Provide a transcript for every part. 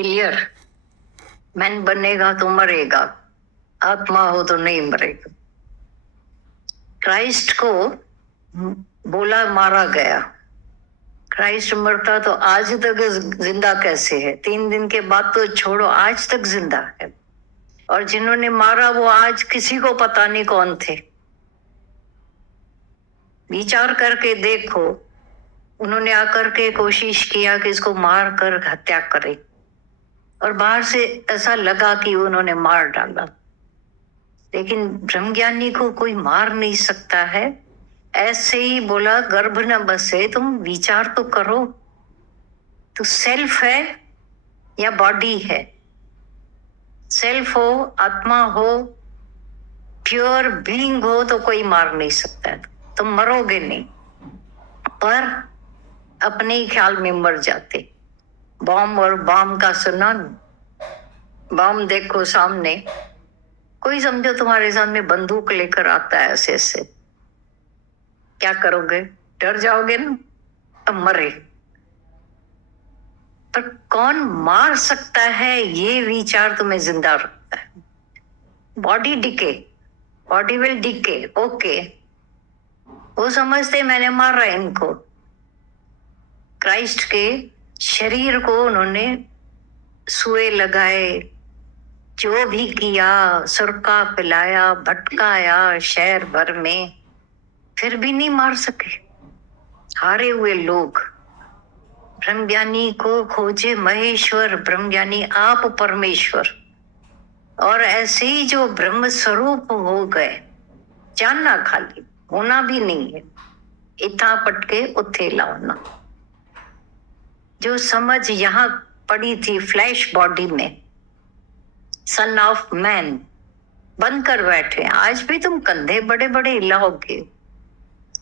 Clear. Man बनेगा तो मरेगा, आत्मा हो तो नहीं मरेगा। क्राइस्ट को बोला मारा गया, क्राइस्ट मरता तो आज तक जिंदा कैसे है? 3 दिन के बाद तो छोड़ो, आज तक जिंदा है। और जिन्होंने मारा वो आज किसी को पता नहीं कौन थे। विचार करके देखो, उन्होंने आकर के कोशिश किया कि इसको मार कर हत्या करे, और बाहर से ऐसा लगा कि उन्होंने मार डाला, लेकिन ब्रह्मज्ञानी को कोई मार नहीं सकता है। ऐसे ही बोला, गर्भ न बसे, तुम विचार तो करो, तो सेल्फ है या बॉडी है? सेल्फ हो, आत्मा हो, प्योर बीइंग हो तो कोई मार नहीं सकता है, तुम मरोगे नहीं, पर अपने ही ख्याल में मर जाते। बॉम्ब और बॉम्ब का सुना, बॉम्ब देखो सामने, कोई समझो तुम्हारे सामने बंदूक लेकर आता है ऐसे ऐसे, क्या करोगे? डर जाओगे ना, अब मरे। पर कौन मार सकता है ये विचार तुम्हें जिंदा रखता है। Body decay, body will decay, okay, वो समझते मैंने मारा इनको। क्राइस्ट के शरीर को उन्होंने सुए लगाए, जो भी किया, सुरका पिलाया, भटकाया शहर भर में, फिर भी नहीं मार सके। हारे हुए लोग। ब्रह्मज्ञानी को खोजे महेश्वर, ब्रह्मज्ञानी आप परमेश्वर। और ऐसे ही जो ब्रह्म स्वरूप हो गए, जानना खाली, होना भी नहीं है, इथा पटके उथे लाना। जो समझ यहाँ पड़ी थी फ्लैश बॉडी में, सन ऑफ मैन बनकर बैठे, आज भी तुम कंधे बड़े बड़े हिलाओगे,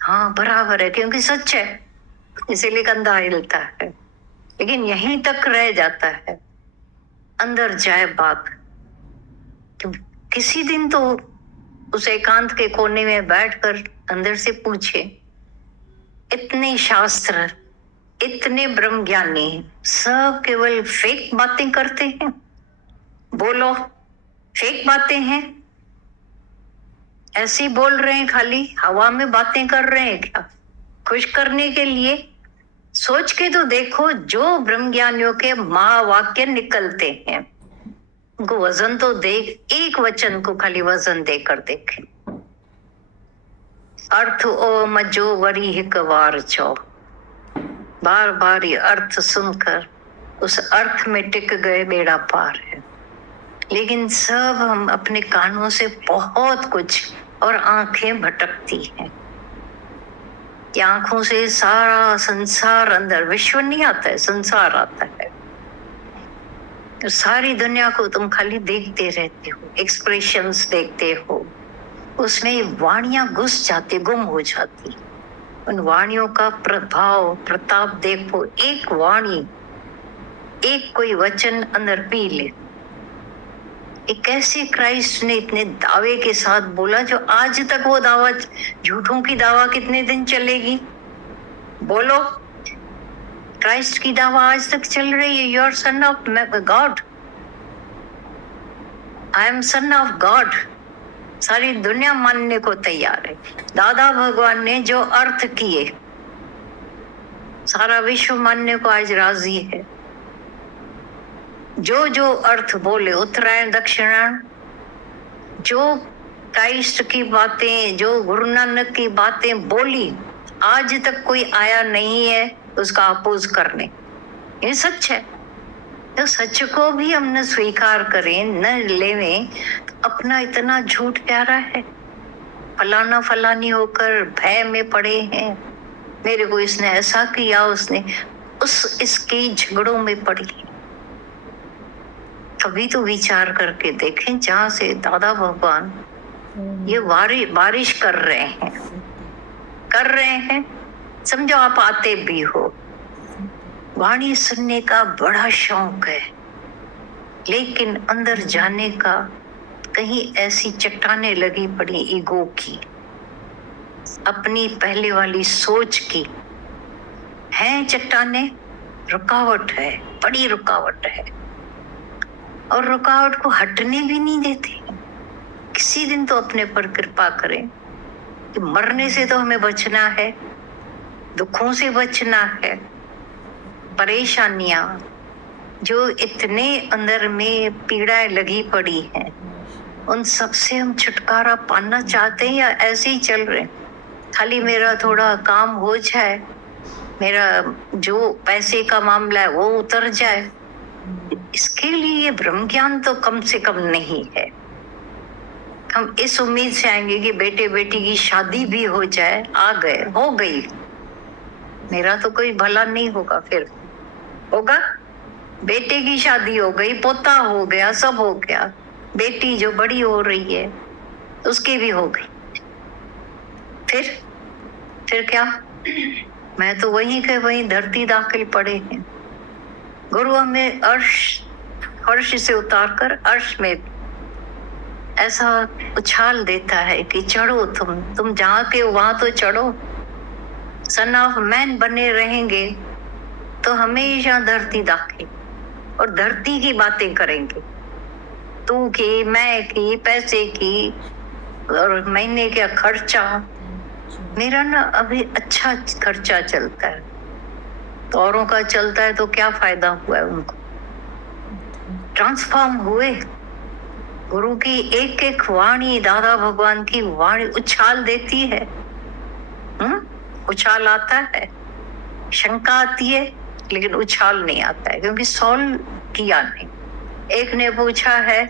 हाँ बराबर है, क्योंकि सच है, इसीलिए कंधा हिलता है, लेकिन यहीं तक रह जाता है। अंदर जाए बात, तो किसी दिन तो उस एकांत के कोने में बैठकर अंदर से पूछे, इतने शास्त्र, इतने ब्रह्म ज्ञानी, सब केवल फेक बातें करते हैं? बोलो, फेक बातें हैं? ऐसे ही बोल रहे हैं, खाली हवा में बातें कर रहे हैं क्या, खुश करने के लिए? सोच के तो देखो, जो ब्रह्म ज्ञानियों के महावाक्य निकलते हैं, उनको वजन तो देख, एक वचन को खाली वजन देकर देखें। अर्थ ओम जो वरी हिक वार चो, बार बार ये अर्थ सुनकर उस अर्थ में टिक गए, बेड़ा पार है। लेकिन सब हम अपने कानों से बहुत कुछ, और आंखें भटकती हैं, कि आंखों से सारा संसार, अंदर विश्व नहीं आता है, संसार आता है। तो सारी दुनिया को तुम खाली देखते रहते हो, एक्सप्रेशंस देखते हो, उसमें वाणियां घुस जाती, गुम हो जाती। उन वाणियों का प्रभाव, प्रताप देखो, एक वाणी, एक कोई वचन अंदर पी ले। एक कैसे क्राइस्ट ने इतने दावे के साथ बोला, जो आज तक वो दावा, झूठों की दावा कितने दिन चलेगी? बोलो, क्राइस्ट की दावा आज तक चल रही है, you are son of God, I am son of God. सारी दुनिया मानने को तैयार है। दादा भगवान ने जो अर्थ किए, सारा विश्व मानने को आज राजी है। जो जो अर्थ बोले, उत्तरायण दक्षिणायण, जो क्राइस्ट की बातें, जो गुरु नानक की बातें बोली, आज तक कोई आया नहीं है उसका अपोज करने। ये सच है। तो सच को भी हम न स्वीकार करें, न लेवें, तो अपना इतना झूठ प्यारा है। फलाना फलानी होकर भय में पड़े हैं, मेरे को इसने ऐसा किया, उसने इसके झगड़ों में पड़ी। कभी तो विचार करके देखें, जहां से दादा भगवान ये बारिश कर रहे हैं, समझो आप आते भी हो, वाणी सुनने का बड़ा शौक है, लेकिन अंदर जाने का कहीं ऐसी चट्टाने लगी पड़ी ईगो की, अपनी पहले वाली सोच की है, चट्टाने रुकावट है, बड़ी रुकावट है। और रुकावट को हटने भी नहीं देते। किसी दिन तो अपने पर कृपा करें कि मरने से तो हमें बचना है, दुखों से बचना है, परेशानियां जो इतने अंदर में पीड़ाएं लगी पड़ी हैं, उन सब से हम छुटकारा पाना चाहते हैं या ऐसे ही चल रहे हैं? खाली मेरा थोड़ा काम हो जाए, मेरा जो पैसे का मामला है वो उतर जाए, इसके लिए ब्रह्म ज्ञान तो कम से कम नहीं है। हम इस उम्मीद से आएंगे कि बेटे बेटी की शादी भी हो जाए, आ गए, हो गई, मेरा तो कोई भला नहीं होगा। फिर होगा, बेटे की शादी हो गई, पोता हो गया, सब हो गया, बेटी जो बड़ी हो रही है उसकी भी हो गई, फिर क्या? मैं तो वहीं के वहीं धरती दाखिल पड़े हैं। गुरु हमें अर्श से उतारकर अर्श में ऐसा उछाल देता है कि चढ़ो, तुम जहां के वहां तो चढ़ो। सन ऑफ मैन बने रहेंगे तो हमेशा धरती दाखिल, और धरती की बातें करेंगे, तू की, मैं की, पैसे की, और महीने का खर्चा। मेरा ना अभी अच्छा खर्चा चलता है, तो औरों का चलता है तो क्या फायदा हुआ है उनको? ट्रांसफॉर्म हुए। गुरु की एक एक वाणी, दादा भगवान की वाणी उछाल देती है। उछाल आता है, शंका आती है, लेकिन उछाल नहीं आता है, क्योंकि सॉल्व किया नहीं। एक ने पूछा है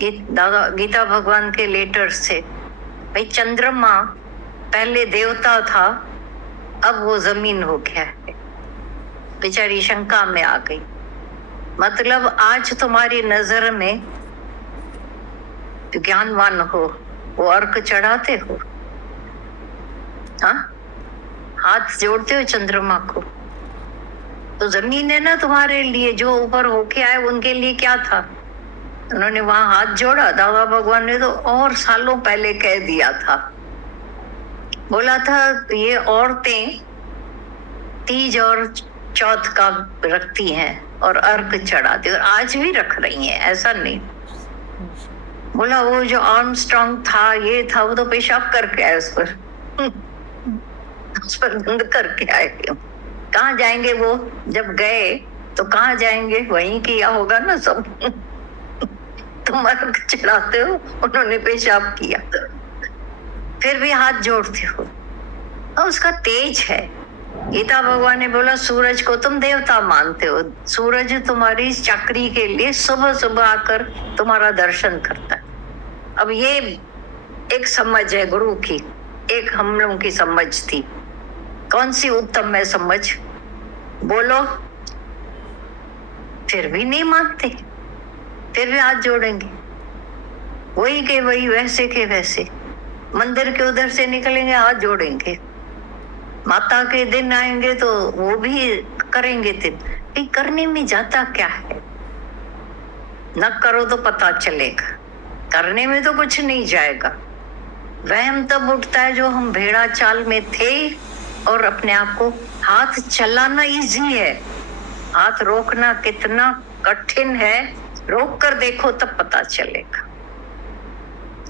गीता भगवान के लेटर से, भाई चंद्रमा पहले देवता था, अब वो जमीन हो गया है। बेचारी शंका में आ गई। मतलब आज तुम्हारी नजर में ज्ञानवान हो, वो अर्घ चढ़ाते हो, हाँ, हाथ जोड़ते हो चंद्रमा को, तो जमीन है ना तुम्हारे लिए। जो ऊपर होके आए उनके लिए क्या था? उन्होंने वहां हाथ जोड़ा। दादा भगवान ने तो और सालों पहले कह दिया था, बोला था ये औरतें तीज और चौथ का रखती हैं और अर्घ चढ़ाती, और आज भी रख रही हैं, ऐसा नहीं। बोला वो जो आर्मस्ट्रांग था, ये था, वो तो पेशाब करके आए उस पर बंद करके आए। कहाँ जाएंगे वो? जब गए तो कहाँ जाएंगे? वहीं किया होगा ना सब। तुम अर्घ चढ़ाते हो, उन्होंने पेशाब किया, फिर भी हाथ जोड़ते हो, और उसका तेज है। गीता भगवान ने बोला सूरज को तुम देवता मानते हो, सूरज तुम्हारी चाकरी के लिए सुबह सुबह आकर तुम्हारा दर्शन करता है। अब ये एक समझ है गुरु की, एक हम लोगों की समझ थी। कौन सी उत्तम है समझ? बोलो। फिर भी नहीं मानते, फिर भी हाथ जोड़ेंगे, वही के वही, वैसे के वैसे। मंदिर के उधर से निकलेंगे, हाथ जोड़ेंगे। माता के दिन आएंगे तो वो भी करेंगे दिन। करने में जाता क्या है? न करो तो पता चलेगा, करने में तो कुछ नहीं जाएगा। वहम तब उठता है जो हम भेड़ा चाल में थे और अपने आप को, हाथ चलाना इजी है, हाथ रोकना कितना कठिन है। रोक कर देखो तब पता चलेगा।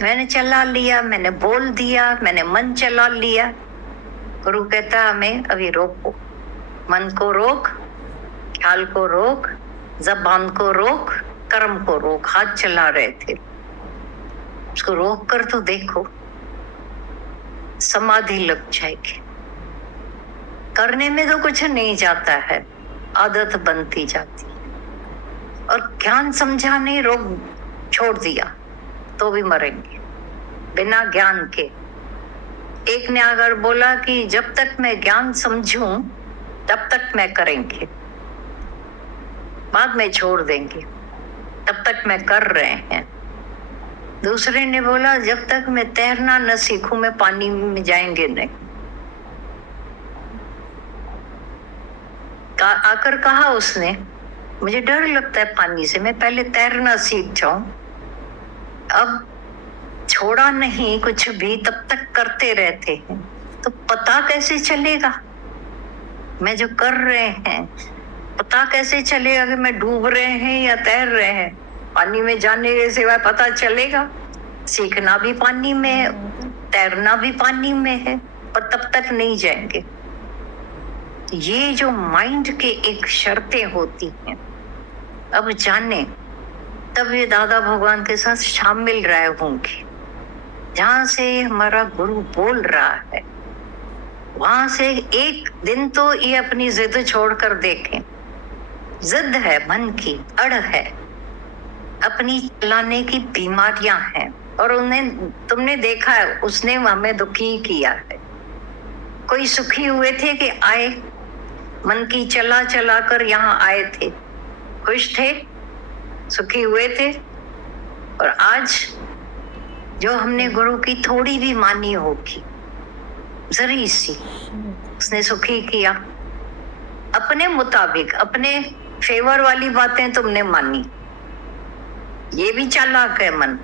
मैंने चला लिया, मैंने बोल दिया, मैंने मन चला लिया। गुरु कहता है हमें अभी रोको, मन को रोक, ख्याल को रोक, जबान को रोक, कर्म को रोक। हाथ चला रहे थे, उसको रोक कर तो देखो, समाधि लग जाएगी। करने में तो कुछ नहीं जाता है, आदत बनती जाती है। और ज्ञान समझा नहीं, रोक छोड़ दिया तो भी मरेंगे बिना ज्ञान के। एक ने अगर बोला कि जब तक मैं ज्ञान समझूं तब तक मैं करेंगे, बाद में छोड़ देंगे, तब तक मैं कर रहे हैं। दूसरे ने बोला जब तक मैं तैरना न सीखूं मैं पानी में जाएंगे नहीं। आकर कहा उसने, मुझे डर लगता है पानी से, मैं पहले तैरना सीख जाऊं। अब छोड़ा नहीं कुछ भी, तब तक करते रहते हैं, तो पता कैसे चलेगा मैं जो कर रहे हैं? पता कैसे चलेगा कि मैं डूब रहे हैं या तैर रहे हैं? पानी में जाने के सिवाय पता चलेगा? सीखना भी पानी में है, तैरना भी पानी में है, पर तब तक नहीं जाएंगे। ये जो माइंड के एक शर्तें होती हैं, अब जाने तब ये दादा भगवान के साथ शामिल रहे होंगे। जहां से हमारा गुरु बोल रहा है वहां से एक दिन तो ये अपनी जिद छोड़कर देखें। जिद है मन की, अड़ है, अपनी चलाने की बीमारियां हैं, और उन्हें तुमने देखा है उसने हमें दुखी किया है। कोई सुखी हुए थे कि आए, मन की चला चला कर यहाँ आए थे, खुश थे, सुखी हुए थे। और आज जो हमने गुरु की थोड़ी भी मानी होगी, जरी सी, उसने सुखी किया अपने मुताबिक, अपने फेवर वाली बातें तुमने मानी। ये भी चालाक है मन,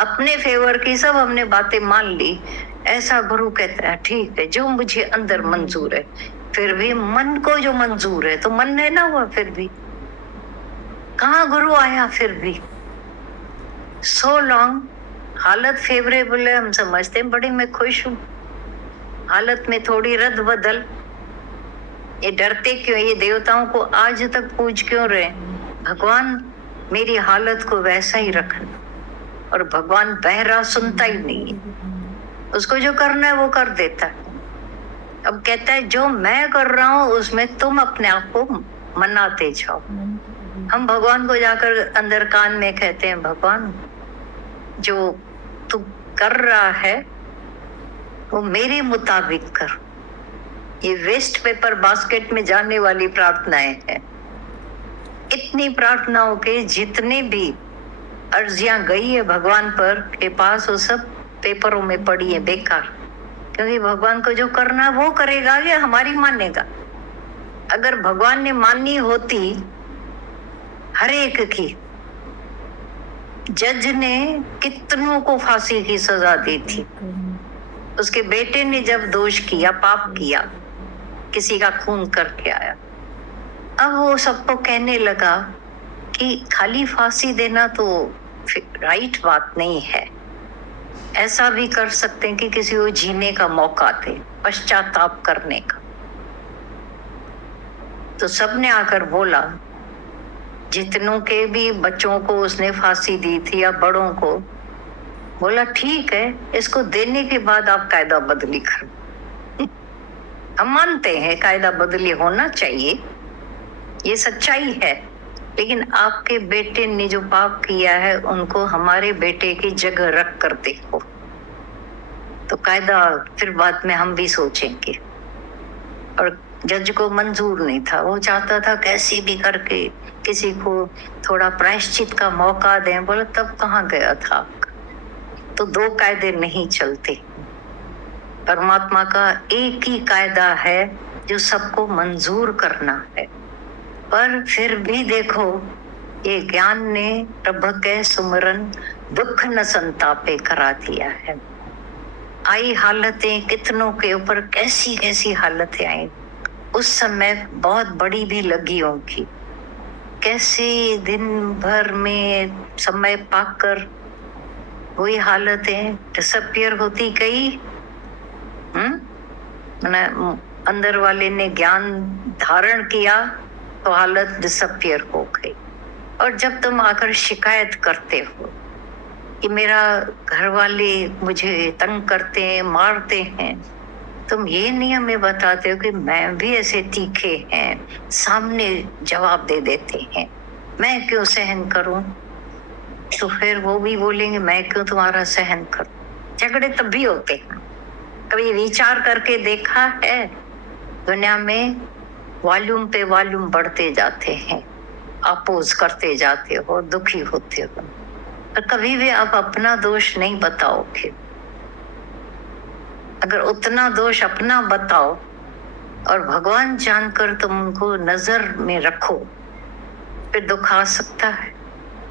अपने फेवर की सब हमने बातें मान ली। ऐसा गुरु कहता है ठीक है, जो मुझे अंदर मंजूर है। फिर भी मन को जो मंजूर है तो मन है ना हुआ, फिर भी कहाँ गुरु आया? फिर भी सो लॉन्ग हालत फेवरेबल है, हम समझते हैं बड़ी मैं खुश हूँ, हालत में थोड़ी रद्द बदल। ये डरते क्यों? ये देवताओं को आज तक पूज क्यों रहे? भगवान मेरी हालत को वैसा ही रखना। और भगवान बहरा सुनता ही नहीं है, उसको जो करना है वो कर देता है। अब कहता है जो मैं कर रहा हूँ उसमें तुम अपने आप को मनाते जाओ। हम भगवान को जाकर अंदर कान में कहते हैं, भगवान जो तू कर रहा है वो मेरे मुताबिक कर। ये वेस्ट पेपर बास्केट में जाने वाली प्रार्थनाएं हैं। इतनी प्रार्थनाओं के जितने भी अर्जियां गई है भगवान पर के पास, वो सब पेपरों में पड़ी है, बेकार। क्योंकि भगवान को जो करना वो करेगा या हमारी मानेगा। अगर भगवान ने माननी होती हर एक की, जज ने कितनों को फांसी की सजा दी थी। उसके बेटे ने जब दोष किया, पाप किया, किसी का खून करके आया, अब वो सबको कहने लगा कि खाली फांसी देना तो राइट बात नहीं है, ऐसा भी कर सकते हैं कि किसी को जीने का मौका दे, पश्चाताप करने का। तो सबने आकर बोला, जितनों के भी बच्चों को उसने फांसी दी थी या बड़ों को, बोला ठीक है, इसको देने के बाद आप कायदा बदली करो। हम मानते हैं कायदा बदली होना चाहिए, ये सच्चाई है, लेकिन आपके बेटे ने जो पाप किया है उनको हमारे बेटे की जगह रख कर देखो, तो कायदा फिर बाद में हम भी सोचेंगे। और जज को मंजूर नहीं था, वो चाहता था कैसी भी करके किसी को थोड़ा प्रायश्चित का मौका दें। बोला तब कहाँ गया था आपका? तो दो कायदे नहीं चलते। परमात्मा का एक ही कायदा है जो सबको मंजूर करना है। पर फिर भी देखो, ये ज्ञान ने प्रभ के सुमरन दुख न संतापे करा दिया है। आई हालतें कितनों के ऊपर, कैसी कैसी हालतें आई, उस समय बहुत बड़ी भी लगी होगी। कैसे दिन भर में समय पाकर वही हालतें डिसअपियर होती गई। अंदर वाले ने ज्ञान धारण किया तो हालत डिसअपियर हो गई। और जब तुम आकर शिकायत करते हो कि मेरा घर वाले मुझे तंग करते हैं, मारते हैं, तुम ये नहीं हमें बताते हो कि मैं भी ऐसे तीखे हैं, सामने जवाब दे देते हैं, मैं क्यों सहन करूं? तो फिर वो भी बोलेंगे मैं क्यों तुम्हारा सहन करूं। झगड़े तब भी होते हैं। कभी विचार करके देखा है, दुनिया में वॉल्यूम पे वॉल्यूम बढ़ते जाते हैं, अपोज करते जाते हो, दुखी होते हो, पर कभी भी आप अपना दोष नहीं बताओगे। अगर उतना दोष अपना बताओ और भगवान जानकर तुमको नजर में रखो, फिर दुख आ सकता है।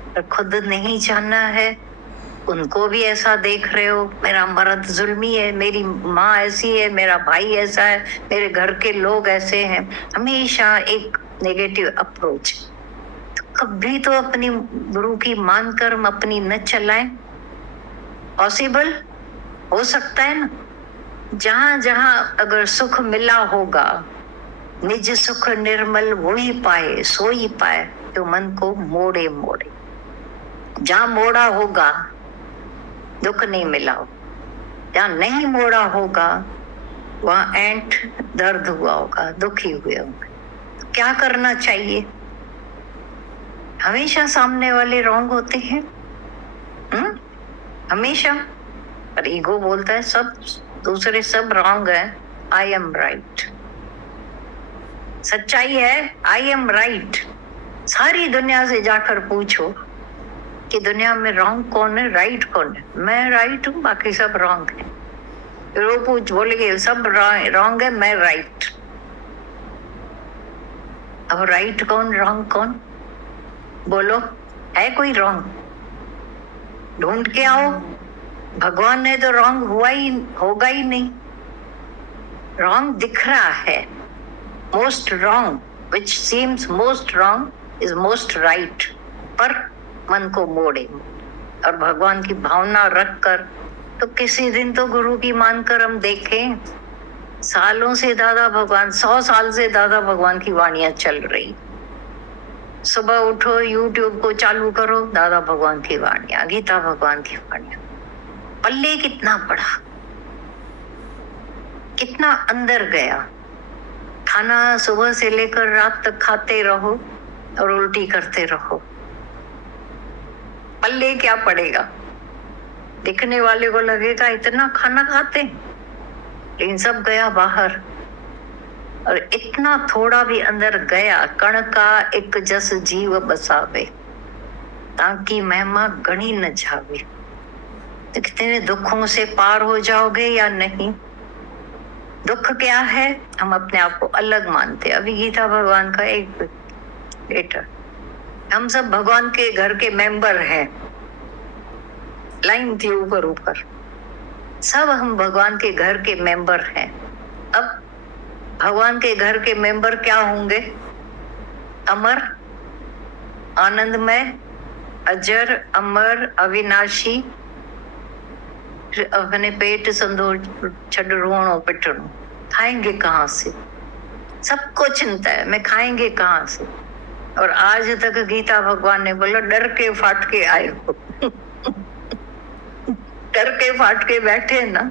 और खुद नहीं जानना है, उनको भी ऐसा देख रहे हो, मेरा मर्द जुल्मी है, मेरी माँ ऐसी है, मेरा भाई ऐसा है, मेरे घर के लोग ऐसे हैं, हमेशा एक नेगेटिव अप्रोच। तो कभी तो अपनी गुरु की मानकर हम अपनी न चलाएं? पॉसिबल हो सकता है ना? जहां जहां अगर सुख मिला होगा, निज सुख निर्मल वो ही पाए, सो ही पाए जो मन को मोड़े मोड़े। जहां मोड़ा होगा दुख नहीं मिला हो, जहां नहीं मोड़ा होगा वहां ऐंठ दर्द हुआ होगा, दुखी हुए होंगे। तो क्या करना चाहिए? हमेशा सामने वाले रॉन्ग होते हैं, हमेशा। पर ईगो बोलता है सब दूसरे सब रॉन्ग है, आई एम राइट। सच्चाई है आई एम राइट। सारी दुनिया से जाकर पूछो कि दुनिया में रॉन्ग कौन है, राइट कौन है? मैं राइट हूँ, बाकी सब रॉन्ग है। फिर वो पूछ बोलेंगे सब रॉन्ग है, मैं राइट। अब राइट कौन, रॉन्ग कौन? बोलो, है कोई रॉन्ग? ढूंढ के आओ। भगवान ने तो रॉन्ग होगा ही नहीं। रॉन्ग दिख रहा है, most wrong, which seems most wrong is most right. पर मन को मोड़े और भगवान की भावना रखकर, तो किसी दिन तो गुरु की मानकर हम देखें। सालों से दादा भगवान, 100 साल से दादा भगवान की वाणियां चल रही। सुबह उठो, यूट्यूब को चालू करो, दादा भगवान की वाणियां, गीता भगवान की वाणियां। पल्ले कितना पड़ा, कितना अंदर गया। खाना सुबह से लेकर रात तक खाते रहो और उल्टी करते रहो, पल्ले क्या पड़ेगा? दिखने वाले को लगेगा इतना खाना खाते, लेकिन सब गया बाहर। और इतना थोड़ा भी अंदर गया, कण का एक जस जीव बसावे, ताकि महिमा गणी न जावे। तो कितने दुखों से पार हो जाओगे या नहीं? दुख क्या है? हम अपने आप को अलग मानते। अभी गीता भगवान का एक बेटा, हम सब भगवान के घर के मेंबर हैं। लाइन थी ऊपर ऊपर, सब हम भगवान के घर के मेंबर हैं। अब भगवान के घर के मेंबर क्या होंगे? अमर, आनंदमय, अजर, अमर, अविनाशी, अपने पेट संदो छड़ रोणो पिटणो। खाएंगे कहाँ से? सबको चिंता है, मैं खाएंगे कहाँ से? और आज तक गीता भगवान ने बोला डर के फाट के आए हो। डर के फाट के बैठे ना।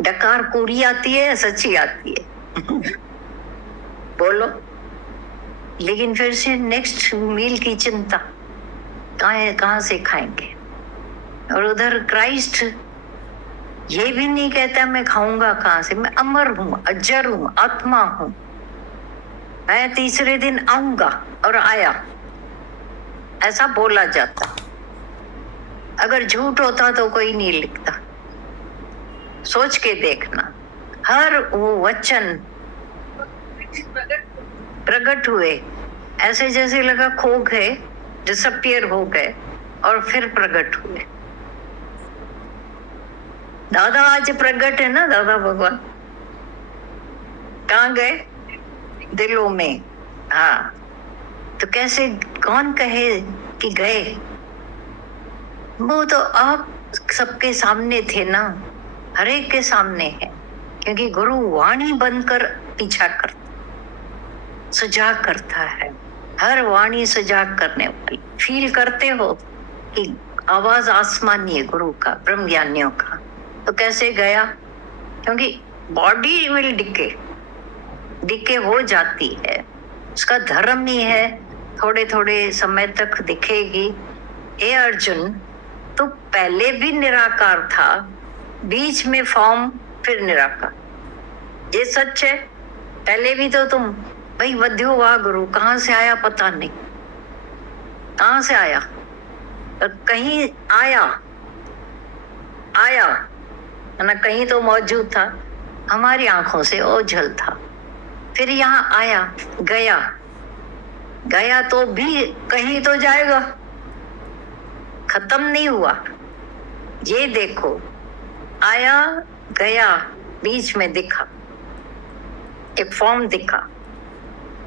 डकार पूरी आती है, सच्ची आती है। बोलो। लेकिन फिर से नेक्स्ट मील की चिंता, कहाँ से खाएंगे? और उधर क्राइस्ट ये भी नहीं कहता मैं खाऊंगा कहाँ से, मैं अमर हूँ, अजर हूँ, आत्मा हूँ, मैं तीसरे दिन आऊंगा, और आया, ऐसा बोला जाता। अगर झूठ होता तो कोई नहीं लिखता। सोच के देखना, हर वो वचन प्रकट हुए, ऐसे जैसे लगा खो गए, डिसअपियर हो गए और फिर प्रकट हुए। दादा आज प्रकट है ना, दादा भगवान कहाँ गए? दिलों में। हाँ, तो कैसे, कौन कहे कि गए? वो तो आप सबके सामने थे ना, हर एक के सामने है, क्योंकि गुरु वाणी बनकर पीछा करता, सुजाग करता है। हर वाणी सुजाग करने वाली। फील करते हो कि आवाज आसमानी है गुरु का, ब्रह्म ज्ञानियों का। तो कैसे गया? क्योंकि बॉडी विल डिके हो जाती है, उसका धर्म ही है, थोड़े थोड़े समय तक दिखेगी। हे अर्जुन, तो पहले भी निराकार था, बीच में फॉर्म, फिर निराकार। ये सच है। पहले भी तो तुम भाई वध्यो वाह गुरु, कहाँ से आया पता नहीं, कहाँ से आया, कहीं आया ना, कहीं तो मौजूद था, हमारी आंखों से ओझल था, फिर यहाँ आया, गया तो भी कहीं तो जाएगा, खत्म नहीं हुआ। ये देखो, आया गया, बीच में दिखा, एक फॉर्म दिखा,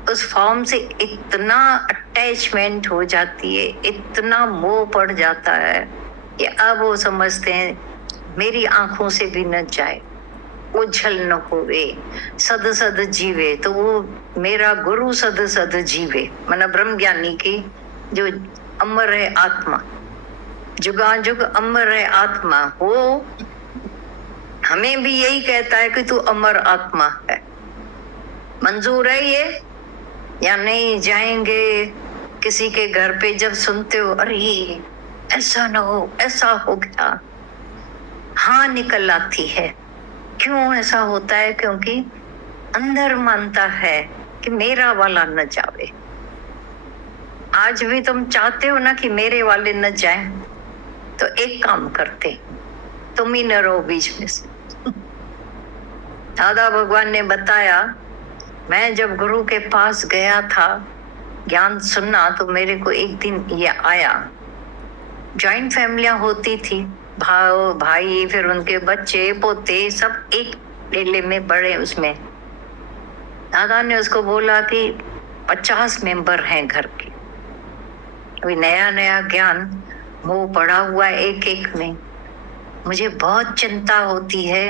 उस फॉर्म से इतना अटैचमेंट हो जाती है, इतना मोह पड़ जाता है कि अब वो समझते हैं मेरी आंखों से भी न जाए, ओझल न होवे, सद सद जीवे। तो वो मेरा गुरु सद सद जीवे, मन ब्रह्म ज्ञानी की जो अमर है आत्मा, जुगाजुग अमर है आत्मा, वो हमें भी यही कहता है कि तू अमर आत्मा है। मंजूर है ये या नहीं? जाएंगे किसी के घर पे, जब सुनते हो अरे ऐसा ना हो, ऐसा हो गया, हाँ निकल आती है। क्यों ऐसा होता है? क्योंकि अंदर मानता है कि मेरा वाला न जावे। आज भी तुम चाहते हो ना कि मेरे वाले न जाए, तो एक काम करते, तुम ही न रहो बीच में से। दादा भगवान ने बताया, मैं जब गुरु के पास गया था ज्ञान सुनना, तो मेरे को एक दिन ये आया, जॉइंट फैमिलियां होती थी, भाई फिर उनके बच्चे पोते सब एक डेले में बड़े। उसमें दादा ने उसको बोला कि 50 मेंबर हैं घर के। अभी नया नया ज्ञान मुंह पड़ा हुआ है एक एक में, मुझे बहुत चिंता होती है,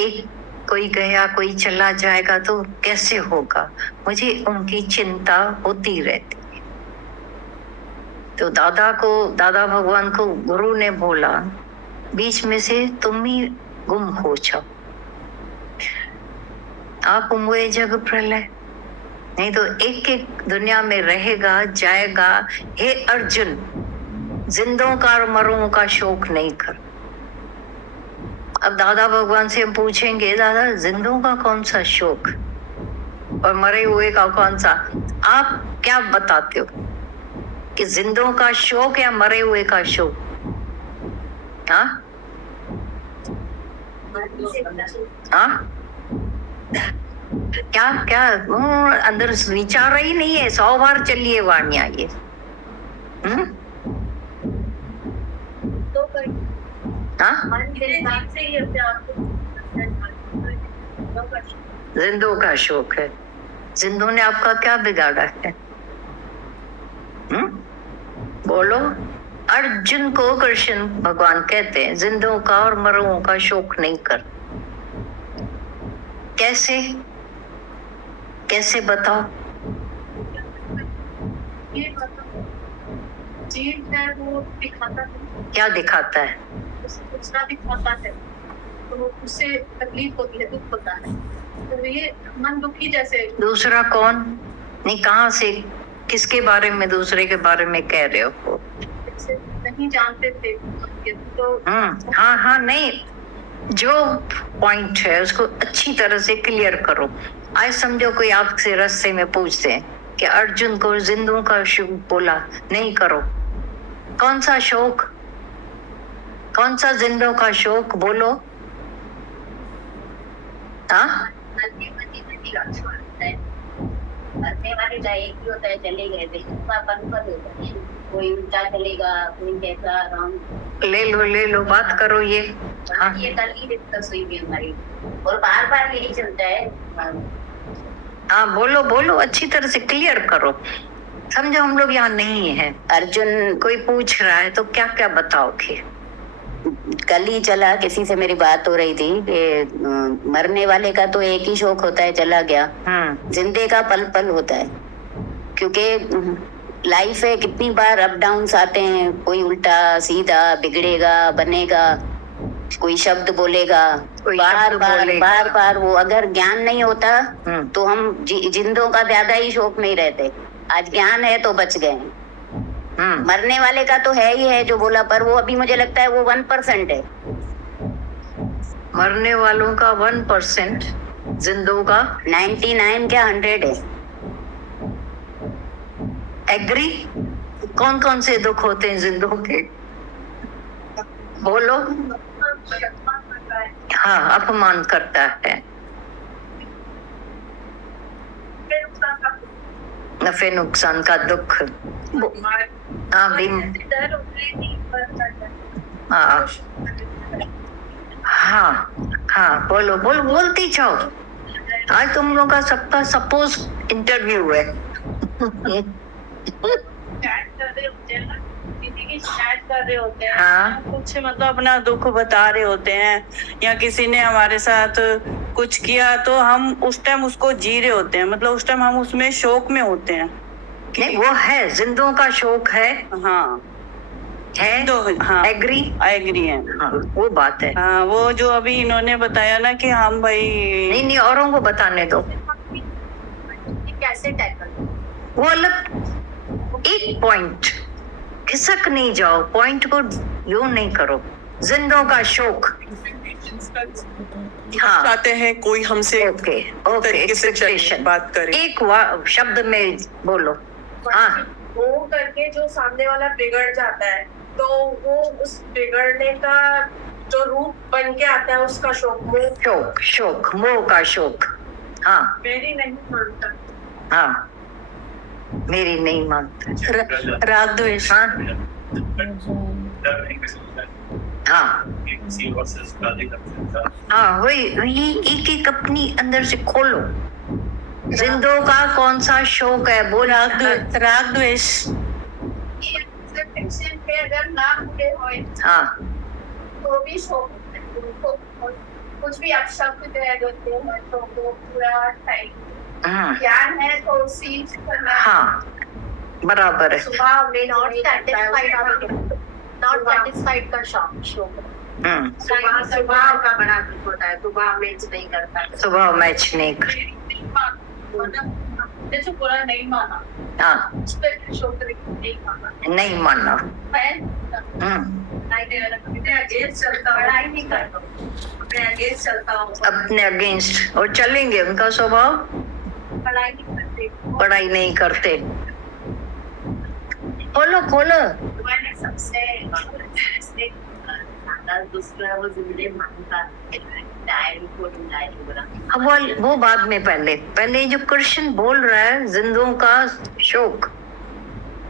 एक कोई गया कोई चला जाएगा तो कैसे होगा, मुझे उनकी चिंता होती रहती है। तो दादा भगवान को गुरु ने बोला, बीच में से तुम ही गुम हो जाओ, आप हुए जग प्रलय, नहीं तो एक एक दुनिया में रहेगा जाएगा। हे अर्जुन, जिंदों का और मरों का शोक नहीं कर। अब दादा भगवान से हम पूछेंगे, दादा जिंदों का कौन सा शोक और मरे हुए का कौन सा? आप क्या बताते हो कि जिंदों का शोक या मरे हुए का शोक? हाँ हाँ, क्या क्या अंदर विचार ही नहीं है। 100 बार चलिए वाणिया ये। जिंदों का शोक है। जिंदों ने आपका क्या बिगाड़ा है? बोलो। अर्जुन को कृष्ण भगवान कहते हैं, जिंदों का और मरों का शोक नहीं कर। कैसे कैसे बताओ? जीव है वो दिखाता है। क्या दिखाता है? दूसरा दिखाता है तो उससे तकलीफ होती है, दुख होता है, तो ये मन दुखी जैसे। दूसरा कौन? नहीं, कहाँ से, किसके बारे में दूसरे के बारे में कह रहे हो? नहीं जानते थे तो। हाँ हाँ, नहीं, जो पॉइंट है उसको अच्छी तरह से क्लियर करो। आज समझो कोई आपसे रास्ते में पूछते हैं कि अर्जुन को जिंदों का शोक बोला, नहीं करो। कौन सा शोक, कौन सा जिंदों का शोक? बोलो। हाँ, मरने वाले का एक ही होता है, चले गए थे, कोई उल्टा चलेगा, कोई कैसा राम। ले लो बात करो ये। हाँ, ये कल ही डिस्कस हुई थी हमारी, और बार बार यही चलता है। हाँ बोलो बोलो, अच्छी तरह से क्लियर करो। समझो हम लोग यहाँ नहीं है। अर्जुन कोई पूछ रहा है तो क्या क्या बताओगे? कल ही चला, किसी से मेरी बात हो रही थी कि मरने वाले का तो एक ही शोक होता है, चला गया। जिंदे का पल पल होता है, क्योंकि लाइफ है, कितनी बार अप डाउन आते हैं, कोई उल्टा सीधा बिगड़ेगा, बनेगा, कोई शब्द बोलेगा, बार बार वो। अगर ज्ञान नहीं होता तो हम जिंदों का ज्यादा ही शोक नहीं रहते। आज ज्ञान है तो बच गए। मरने वाले का तो है ही है जो बोला, पर वो अभी मुझे लगता है वो 1% है। मरने वालों का 1%, जिंदों का 99 क्या 100 है। एग्री? कौन कौन से दुख होते हैं जिंदों के? बोलो। हाँ, अपमान करता है, नफे नुकसान का दुख। हाँ हाँ, बोलो बोलो, बोलती जाओ। आज तुम लोग का सबका सपोज इंटरव्यू है। चैट कर रहे होते हैं, हाँ। कुछ मतलब अपना दुख बता रहे होते हैं, या किसी ने हमारे साथ कुछ किया तो हम उस टाइम उसको जी रहे होते हैं, मतलब उस टाइम हम उसमें शोक में होते हैं। नहीं, वो है, जिंदों का शोक है। हाँ है तो हाँ, एग्री एग्री है। हाँ, वो बात है। हाँ, वो जो अभी इन्होंने बताया ना कि हम भाई नहीं, औरों को बताने दो। कैसे टैकल, वो अलग एक पॉइंट, खिसक नहीं जाओ, पॉइंट को यूं नहीं करो। जिंदों का शोक। हाँ, चाहते हैं कोई हमसे ओके ओके, तरीके से एक्सपेक्टेशन बात करे, एक शब्द में बोलो। हाँ, वो करके जो सामने वाला बिगड़ जाता है, तो वो उस बिगड़ने का जो रूप बन के आता है, उसका शोक, मोह, शोक, शोक, मोह का शोक। हाँ मेरी नहीं मानता। हाँ, मेरी नहीं मानता। राग द्वेष। हाँ हाँ हाँ, वही एक एक अपनी अंदर से खोलो। जिंदों का कौन सा शोक है, बोल। राग द्वेष। पे अगर ना पूरे होए हाँ, तो भी शोक होता है। उनको कुछ भी आप शब्द कह देते हैं तो वो पूरा टाइम ज्ञान है तो उसी हाँ, बराबर है। स्वभाव में नॉट सेटिस्फाइड का शोक। स्वभाव का बड़ा दुख होता है, स्वभाव मैच नहीं करता, स्वभाव मैच नहीं कर। जैसे पूरा नहीं माना, हाँ, उस पर शोक नहीं माना, नहीं मानना। पढ़ाई नहीं करता, अपने अगेंस्ट चलता हूँ, अपने अगेंस्ट और चलेंगे। उनका स्वभाव पढ़ाई नहीं करते, पढ़ाई नहीं करते। खोलो खोलो। मैंने सबसे दूसरा वो जिंदगी मानता टाइम को अब वो बाद में, पहले जो कृष्ण बोल रहा है जिंदों का शोक,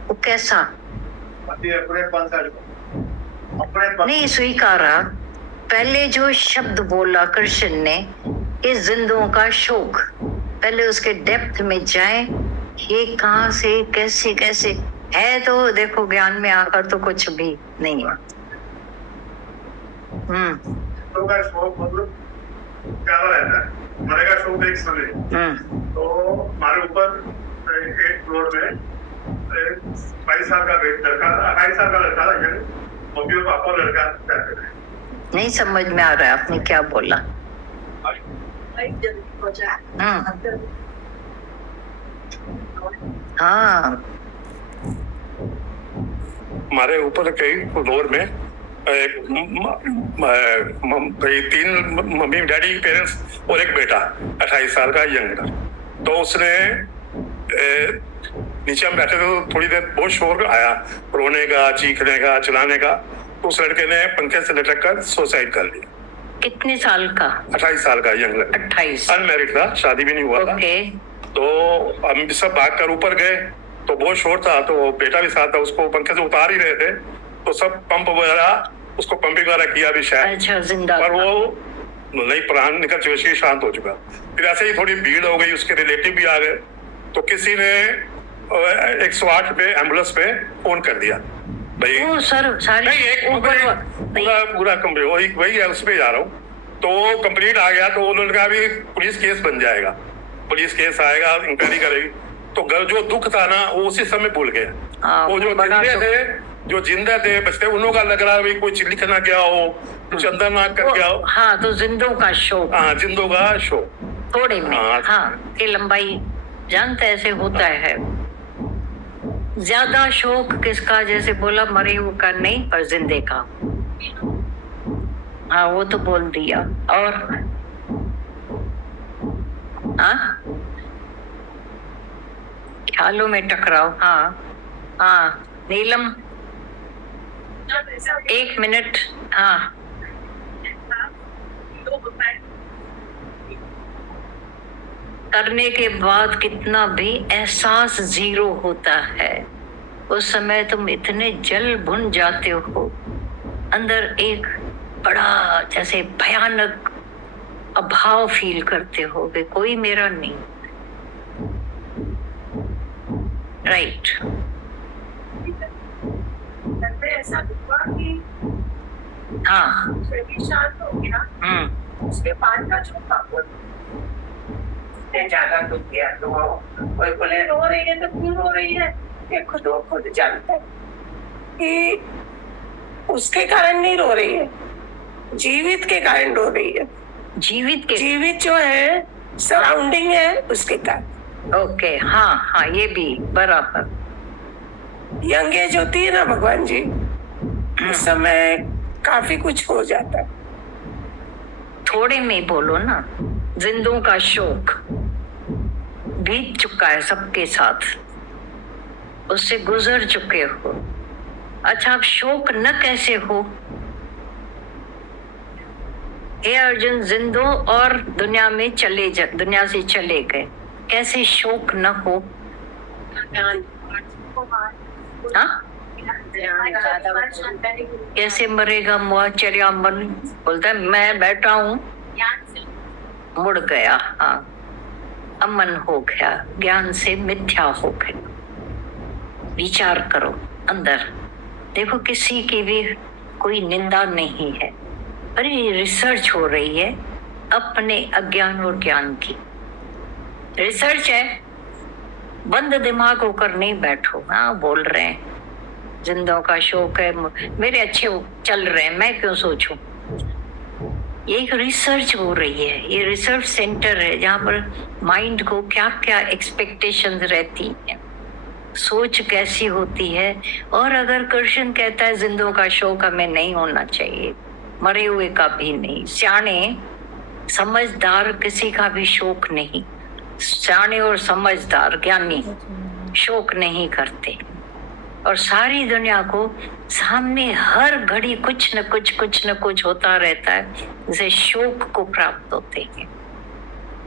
वो कैसा नहीं स्वीकारा। पहले जो शब्द बोला कृष्ण ने, ये जिंदों का शोक, पहले उसके डेप्थ में जाए, ये कहाँ से कैसे कैसे है। तो देखो, ज्ञान में आकर तो कुछ भी नहीं है। तो का शौक मतलब ज्यादा रहता है, मरेगा शौक एक समय। तो हमारे ऊपर एक फ्लोर में 22 साल का लड़का, 28 साल का लड़का था, मम्मी और पापा और लड़का रहते थे। नहीं समझ में आ रहा है आपने क्या बोला। हाँ, हमारे ऊपर कई फ्लोर में तीन मम्मी डैडी पेरेंट्स और एक बेटा 28 साल का यंग। तो उसने नीचे हम बैठे थे, तो थोड़ी देर बहुत शोर आया, रोने का, चीखने का, चिल्लाने का। तो उस लड़के ने पंखे से लटक कर सुसाइड कर लिया। कितने साल का? 28 साल का यंग, 28। अनमैरिड था, शादी भी नहीं हुआ था। तो हम सब भाग कर ऊपर गए, तो बहुत शोर था, तो बेटा भी साथ था, उसको पंखे से उतार ही रहे थे। तो सब पंप वगैरह, उसको पंपिंग वगैरह किया भी शायद। अच्छा, जिंदा पर वो नहीं, प्राण निकल चुके, शांत हो चुका। फिर ऐसे ही थोड़ी भीड़ हो गई, उसके रिलेटिव भी आ गए। तो किसी ने 108 पे एम्बुलेंस पे फोन कर दिया भाई। सर सारी नहीं, एक पूरा कंप्लीट वही है, उस पे जा रहा हूँ। तो कंप्लीट आ गया, तो उन्होंने कहा अभी पुलिस केस बन जाएगा, पुलिस केस आएगा, इंक्वायरी करेगी। तो जो दुख था ना, वो उसी समय भूल गए। वो जो जिंदा थे बचते, उन्हों का लग रहा है कुछ लिखना क्या हो, कुछ अंदर ना कर गया हो। हाँ, तो जिंदों का शोक। हाँ, जिंदों का शोक थोड़े में। हाँ, की लंबाई जानते ऐसे होता है। ज्यादा शोक किसका, जैसे बोला मरे हुए का नहीं, पर जिंदे का। हाँ, वो तो बोल दिया। और हाँ, ख्यालों में टकराव। हाँ हाँ, नीलम 1 मिनट। हाँ, करने के बाद कितना भी एहसास जीरो होता है, उस समय तुम इतने जल भुन जाते हो, अंदर एक बड़ा जैसे भयानक अभाव फील करते हो कि कोई मेरा नहीं। राइट। ऐसा हुआ कि हाँ। शांत हो गया, उसके बाद का जो ज्यादा दुख गया। तो कोई बोले रो रही है तो क्यों रो रही है, ये खुद जानता है कि उसके कारण नहीं रो रही है, जीवित के कारण रो रही है। जीवित जो है सराउंडिंग है उसके कारण। ओके, हाँ हाँ, ये भी बराबर। यंग एज होती है ना भगवान जी, उस समय काफी कुछ हो जाता है। थोड़े में बोलो ना, जिंदों का शोक बीत चुका है सबके साथ, उससे गुजर चुके हो। अच्छा, अब शोक न कैसे हो? हे अर्जुन, जिंदों और दुनिया में दुनिया से चले गए, कैसे शोक न हो? हाँ? कैसे मरेगा मुआ चरिया मन? बोलता है मैं बैठा हूँ, मुड़ गया। हाँ, अमन हो गया, ज्ञान से मिथ्या हो गया। विचार करो अंदर, देखो किसी की भी कोई निंदा नहीं है, पर ये रिसर्च हो रही है अपने अज्ञान और ज्ञान की। रिसर्च है, बंद दिमाग होकर नहीं बैठो। हाँ, बोल रहे हैं जिंदों का शोक है, मेरे अच्छे चल रहे हैं, मैं क्यों सोचूं? ये एक रिसर्च हो रही है, ये रिसर्च सेंटर है जहाँ पर माइंड को क्या क्या एक्सपेक्टेशंस रहती हैं, सोच कैसी होती है। और अगर कृष्ण कहता है जिंदों का शोक हमें नहीं होना चाहिए, मरे हुए का भी नहीं, सियाने समझदार किसी का भी शोक नहीं, सियाने और समझदार ज्ञानी शोक नहीं करते। और सारी दुनिया को सामने हर घड़ी कुछ न कुछ होता रहता है, जिसे शोक को प्राप्त होते हैं।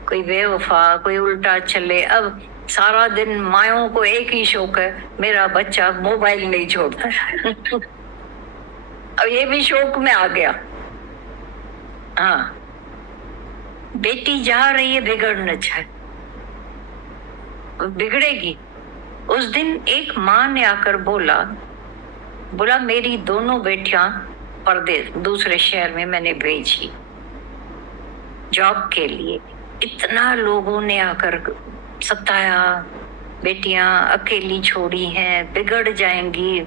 कोई बेवफा, कोई उल्टा चले। अब सारा दिन मायों को एक ही शौक है, मेरा बच्चा मोबाइल नहीं छोड़ता। अब ये भी शौक में आ गया। हाँ, बेटी जा रही है बिगड़ना चाहे, बिगड़ेगी। उस दिन एक माँ ने आकर बोला मेरी दोनों बेटियां परदेश दूसरे शहर में मैंने भेजी जॉब के लिए। इतना लोगों ने आकर सताया, बेटियां अकेली छोड़ी हैं, बिगड़ जाएंगी।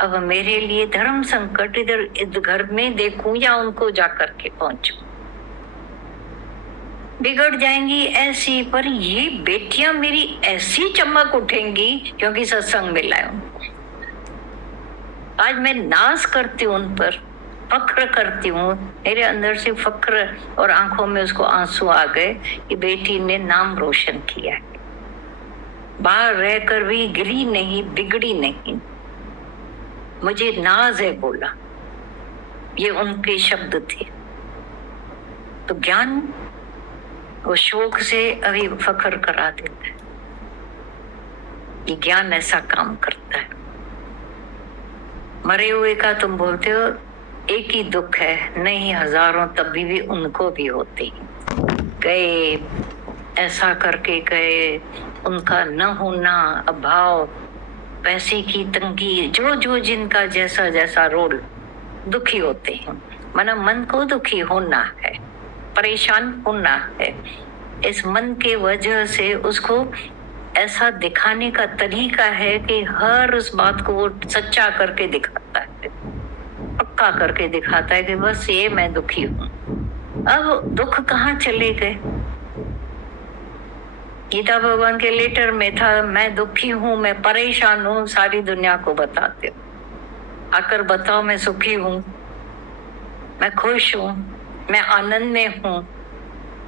अब मेरे लिए धर्म संकट, इधर घर में देखूं या उनको जाकर के पहुंचूं, बिगड़ जाएंगी ऐसी। पर ये बेटियां मेरी ऐसी चमक उठेंगी क्योंकि सत्संग मिला है। आज मैं नाज करती हूँ उन पर, फक्र करती हूँ, मेरे अंदर से फक्र और आंखों में उसको आंसू आ गए कि बेटी ने नाम रोशन किया है, बाहर रहकर भी गिरी नहीं, बिगड़ी नहीं, मुझे नाज है बोला। ये उनके शब्द थे। तो ज्ञान वो शोक से अभी फखर करा देता है। ये ज्ञान ऐसा काम करता है। मरे हुए का तुम बोलते हो एक ही दुख है, नहीं हजारों, तभी भी उनको भी होते हैं। गए, ऐसा करके गए, उनका न होना, अभाव, पैसे की तंगी, जो जिनका जैसा जैसा रोल, दुखी होते हैं। मन को दुखी होना है, परेशान होना है। इस मन के वजह से उसको ऐसा दिखाने का तरीका है कि हर उस बात को वो सच्चा करके दिखाता है, पक्का करके दिखाता है कि बस ये मैं दुखी हूँ। अब दुख कहाँ चले गए? गीता भगवान के लेटर में था, मैं दुखी हूँ, मैं परेशान हूँ, सारी दुनिया को बताते हो। आकर बताओ मैं सुखी हूँ, मैं खुश हूँ, मैं आनंद में हूँ,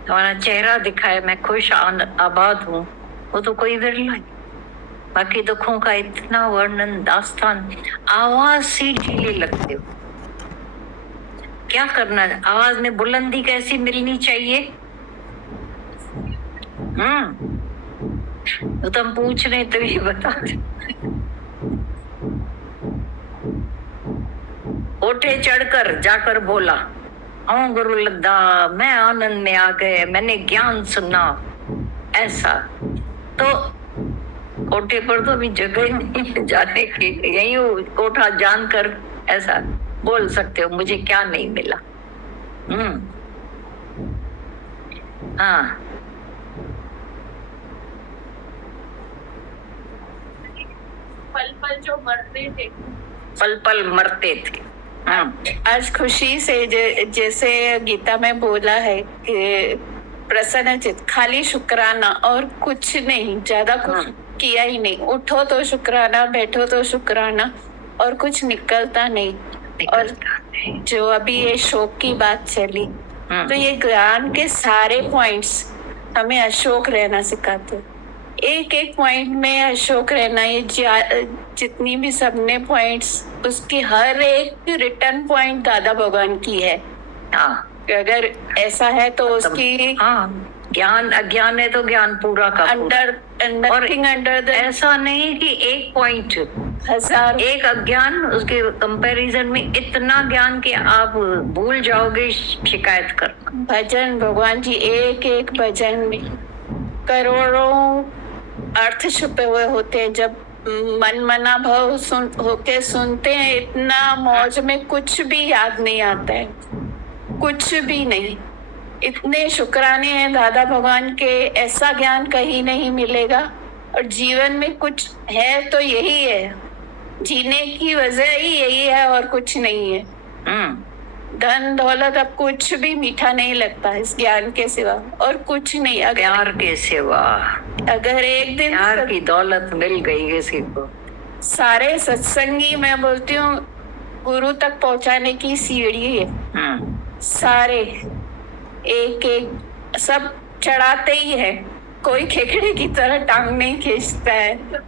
तुम्हारा चेहरा दिखाए मैं खुश आबाद हूँ, वो तो कोई विरला है। बाकी दुखों का इतना वर्णन, दास्तान, आवाज से ढीले लगते हो। क्या करना, आवाज में बुलंदी कैसी मिलनी चाहिए? तो तुम पूछ रहे तभी बता दे। ओठे चढ़कर जाकर बोला, हाँ गुरु लद्दा, मैं आनंद में आ गए, मैंने ज्ञान सुना, ऐसा। तो कोठे पर तो अभी जगह ही नहीं है जाने की, यही कोठा जानकर ऐसा बोल सकते हो मुझे क्या नहीं मिला। हाँ, पल पल जो मरते थे, पल पल मरते थे। आज खुशी से जैसे गीता में बोला है कि प्रसन्न चित, खाली शुक्राना और कुछ नहीं, ज्यादा कुछ किया ही नहीं। उठो तो शुक्राना, बैठो तो शुक्राना, और कुछ निकलता नहीं। और जो अभी ये शोक की बात चली, तो ये ज्ञान के सारे पॉइंट्स हमें अशोक रहना सिखाते। एक एक पॉइंट में अशोक रहना, ये जितनी भी सबने पॉइंट्स, उसकी हर एक रिटर्न पॉइंट दादा भगवान की है। हाँ, अगर ऐसा है तो उसकी ज्ञान अज्ञान है तो ज्ञान पूरा का अंडर द ऐसा नहीं कि एक पॉइंट, हजार एक अज्ञान उसके कंपैरिजन में इतना ज्ञान कि आप भूल जाओगे शिकायत करना। भजन भगवान जी एक एक भजन में करोड़ों अर्थ छुपे हुए होते हैं। जब मन मना भाव होके सुनते हैं, इतना मौज में कुछ भी याद नहीं आता है, कुछ भी नहीं। इतने शुक्राने हैं दादा भगवान के, ऐसा ज्ञान कहीं नहीं मिलेगा। और जीवन में कुछ है तो यही है, जीने की वजह ही यही है और कुछ नहीं है। धन दौलत अब कुछ भी मीठा नहीं लगता इस ज्ञान के सिवा, और कुछ नहीं। प्यार के सिवा, अगर एक दिन प्यार की दौलत मिल गई किसी को, सारे सत्संगी, मैं बोलती हूँ गुरु तक पहुंचाने की सीढ़ी है। सारे एक एक सब चढ़ाते ही है, कोई खेकड़े की तरह टांग नहीं खींचता है।